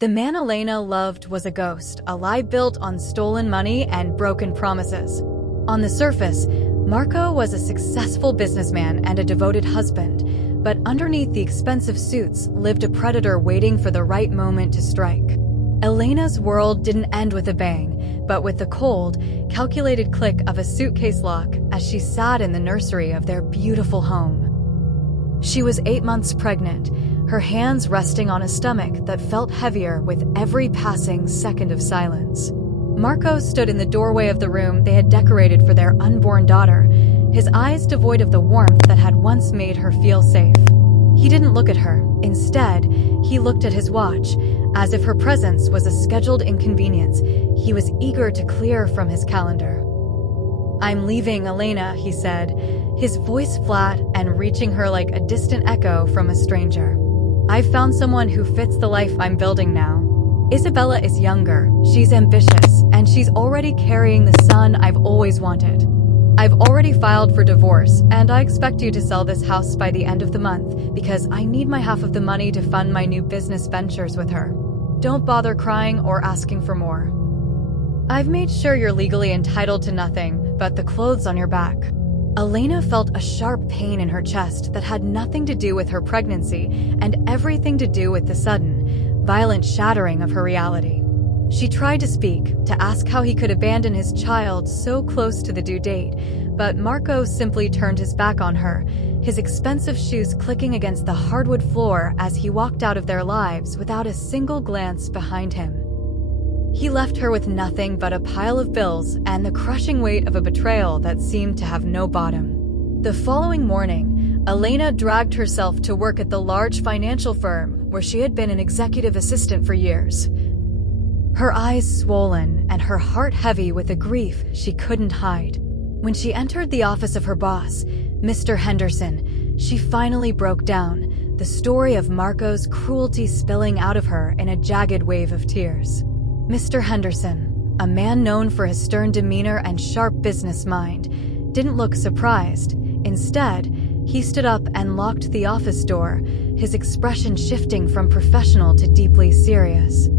The man Elena loved was a ghost, a lie built on stolen money and broken promises. On the surface, Marco was a successful businessman and a devoted husband, but underneath the expensive suits lived a predator waiting for the right moment to strike. Elena's world didn't end with a bang, but with the cold, calculated click of a suitcase lock as she sat in the nursery of their beautiful home. She was 8 months pregnant, her hands resting on a stomach that felt heavier with every passing second of silence. Marco stood in the doorway of the room they had decorated for their unborn daughter, his eyes devoid of the warmth that had once made her feel safe. He didn't look at her. Instead, he looked at his watch, as if her presence was a scheduled inconvenience he was eager to clear from his calendar. "I'm leaving, Elena," he said, his voice flat and reaching her like a distant echo from a stranger. "I've found someone who fits the life I'm building now. Isabella is younger, she's ambitious, and she's already carrying the son I've always wanted. I've already filed for divorce, and I expect you to sell this house by the end of the month because I need my half of the money to fund my new business ventures with her. Don't bother crying or asking for more. I've made sure you're legally entitled to nothing but the clothes on your back." Elena felt a sharp pain in her chest that had nothing to do with her pregnancy and everything to do with the sudden, violent shattering of her reality. She tried to speak, to ask how he could abandon his child so close to the due date, but Marco simply turned his back on her, his expensive shoes clicking against the hardwood floor as he walked out of their lives without a single glance behind him. He left her with nothing but a pile of bills and the crushing weight of a betrayal that seemed to have no bottom. The following morning, Elena dragged herself to work at the large financial firm where she had been an executive assistant for years. Her eyes swollen and her heart heavy with a grief she couldn't hide. When she entered the office of her boss, Mr. Henderson, she finally broke down, the story of Marco's cruelty spilling out of her in a jagged wave of tears. Mr. Henderson, a man known for his stern demeanor and sharp business mind, didn't look surprised. Instead, he stood up and locked the office door, his expression shifting from professional to deeply serious.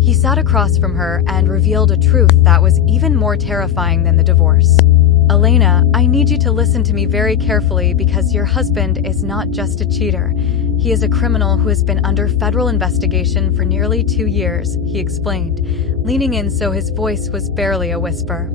He sat across from her and revealed a truth that was even more terrifying than the divorce. "Elena, I need you to listen to me very carefully because your husband is not just a cheater. He is a criminal who has been under federal investigation for nearly 2 years, he explained, leaning in so his voice was barely a whisper.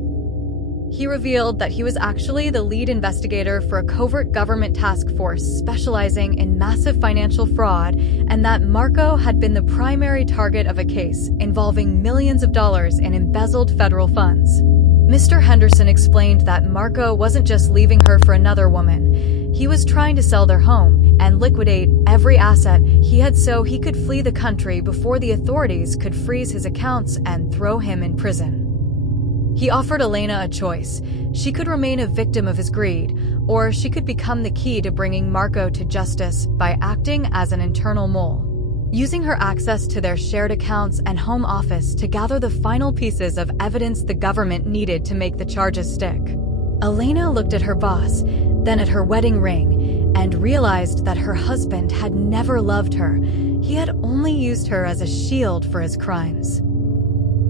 He revealed that he was actually the lead investigator for a covert government task force specializing in massive financial fraud, and that Marco had been the primary target of a case involving millions of dollars in embezzled federal funds. Mr. Henderson explained that Marco wasn't just leaving her for another woman. He was trying to sell their home and liquidate every asset he had so he could flee the country before the authorities could freeze his accounts and throw him in prison. He offered Elena a choice. She could remain a victim of his greed, or she could become the key to bringing Marco to justice by acting as an internal mole, using her access to their shared accounts and home office to gather the final pieces of evidence the government needed to make the charges stick. Elena looked at her boss, then at her wedding ring, and realized that her husband had never loved her. He had only used her as a shield for his crimes.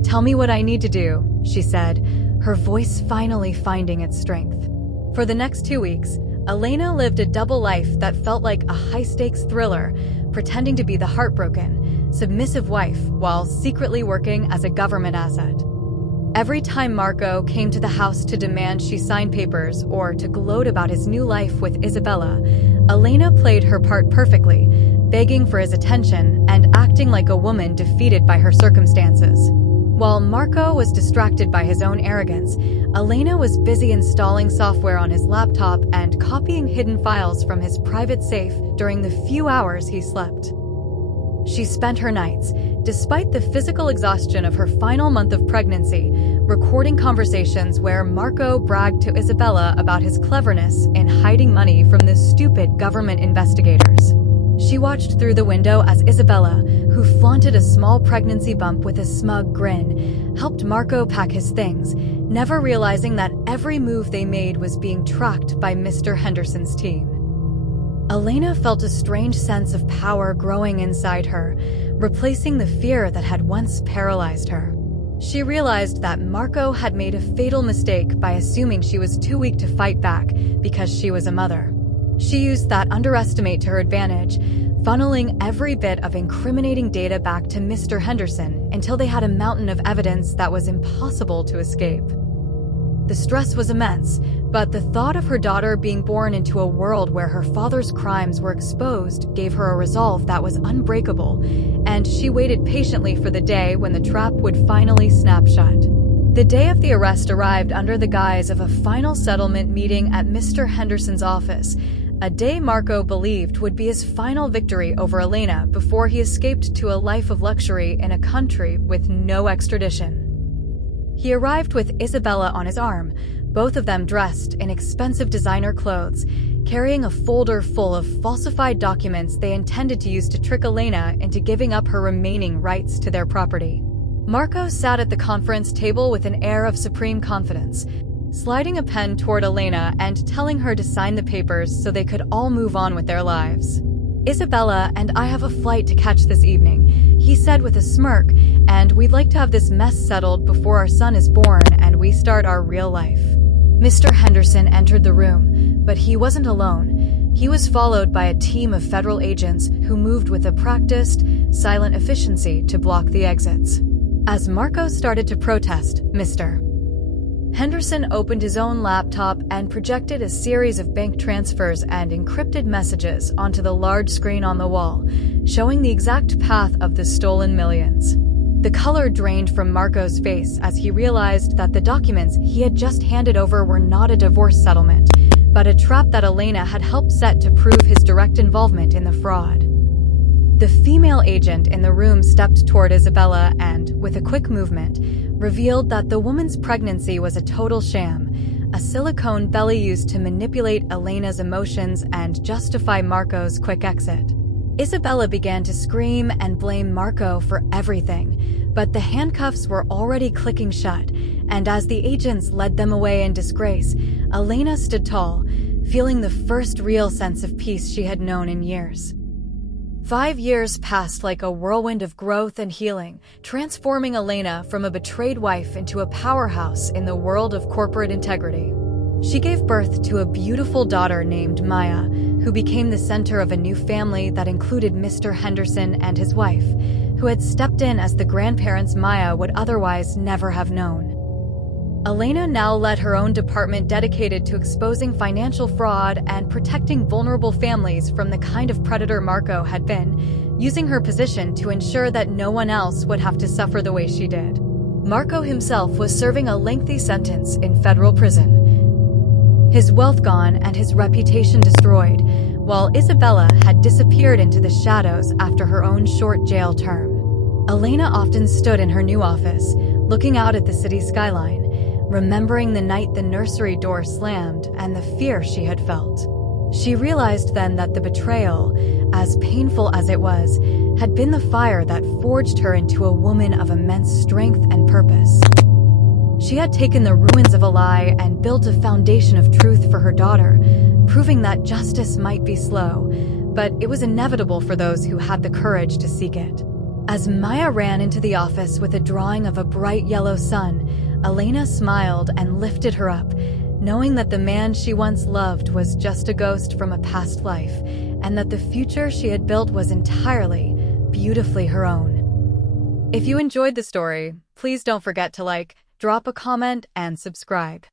"Tell me what I need to do," she said, her voice finally finding its strength. For the next 2 weeks, Elena lived a double life that felt like a high-stakes thriller, pretending to be the heartbroken, submissive wife while secretly working as a government asset. Every time Marco came to the house to demand she sign papers or to gloat about his new life with Isabella, Elena played her part perfectly, begging for his attention and acting like a woman defeated by her circumstances. While Marco was distracted by his own arrogance, Elena was busy installing software on his laptop and copying hidden files from his private safe during the few hours he slept. She spent her nights, despite the physical exhaustion of her final month of pregnancy, recording conversations where Marco bragged to Isabella about his cleverness in hiding money from the stupid government investigators. She watched through the window as Isabella, who flaunted a small pregnancy bump with a smug grin, helped Marco pack his things, never realizing that every move they made was being tracked by Mr. Henderson's team. Elena felt a strange sense of power growing inside her, replacing the fear that had once paralyzed her. She realized that Marco had made a fatal mistake by assuming she was too weak to fight back because she was a mother. She used that underestimate to her advantage, funneling every bit of incriminating data back to Mr. Henderson until they had a mountain of evidence that was impossible to escape. The stress was immense, but the thought of her daughter being born into a world where her father's crimes were exposed gave her a resolve that was unbreakable, and she waited patiently for the day when the trap would finally snap shut. The day of the arrest arrived under the guise of a final settlement meeting at Mr. Henderson's office, a day Marco believed would be his final victory over Elena before he escaped to a life of luxury in a country with no extradition. He arrived with Isabella on his arm, both of them dressed in expensive designer clothes, carrying a folder full of falsified documents they intended to use to trick Elena into giving up her remaining rights to their property. Marco sat at the conference table with an air of supreme confidence, sliding a pen toward Elena and telling her to sign the papers so they could all move on with their lives. "Isabella and I have a flight to catch this evening," he said with a smirk, "and we'd like to have this mess settled before our son is born and we start our real life." Mr. Henderson entered the room, but he wasn't alone. He was followed by a team of federal agents who moved with a practiced, silent efficiency to block the exits. As Marco started to protest, Mr. Henderson opened his own laptop and projected a series of bank transfers and encrypted messages onto the large screen on the wall, showing the exact path of the stolen millions. The color drained from Marco's face as he realized that the documents he had just handed over were not a divorce settlement, but a trap that Elena had helped set to prove his direct involvement in the fraud. The female agent in the room stepped toward Isabella and, with a quick movement, revealed that the woman's pregnancy was a total sham, a silicone belly used to manipulate Elena's emotions and justify Marco's quick exit. Isabella began to scream and blame Marco for everything, but the handcuffs were already clicking shut, and as the agents led them away in disgrace, Elena stood tall, feeling the first real sense of peace she had known in years. 5 years passed like a whirlwind of growth and healing, transforming Elena from a betrayed wife into a powerhouse in the world of corporate integrity. She gave birth to a beautiful daughter named Maya, who became the center of a new family that included Mr. Henderson and his wife, who had stepped in as the grandparents Maya would otherwise never have known. Elena now led her own department dedicated to exposing financial fraud and protecting vulnerable families from the kind of predator Marco had been, using her position to ensure that no one else would have to suffer the way she did. Marco himself was serving a lengthy sentence in federal prison, his wealth gone and his reputation destroyed, while Isabella had disappeared into the shadows after her own short jail term. Elena often stood in her new office, looking out at the city skyline, remembering the night the nursery door slammed and the fear she had felt. She realized then that the betrayal, as painful as it was, had been the fire that forged her into a woman of immense strength and purpose. She had taken the ruins of a lie and built a foundation of truth for her daughter, proving that justice might be slow, but it was inevitable for those who had the courage to seek it. As Maya ran into the office with a drawing of a bright yellow sun, Elena smiled and lifted her up, knowing that the man she once loved was just a ghost from a past life, and that the future she had built was entirely, beautifully her own. If you enjoyed the story, please don't forget to like, drop a comment, and subscribe.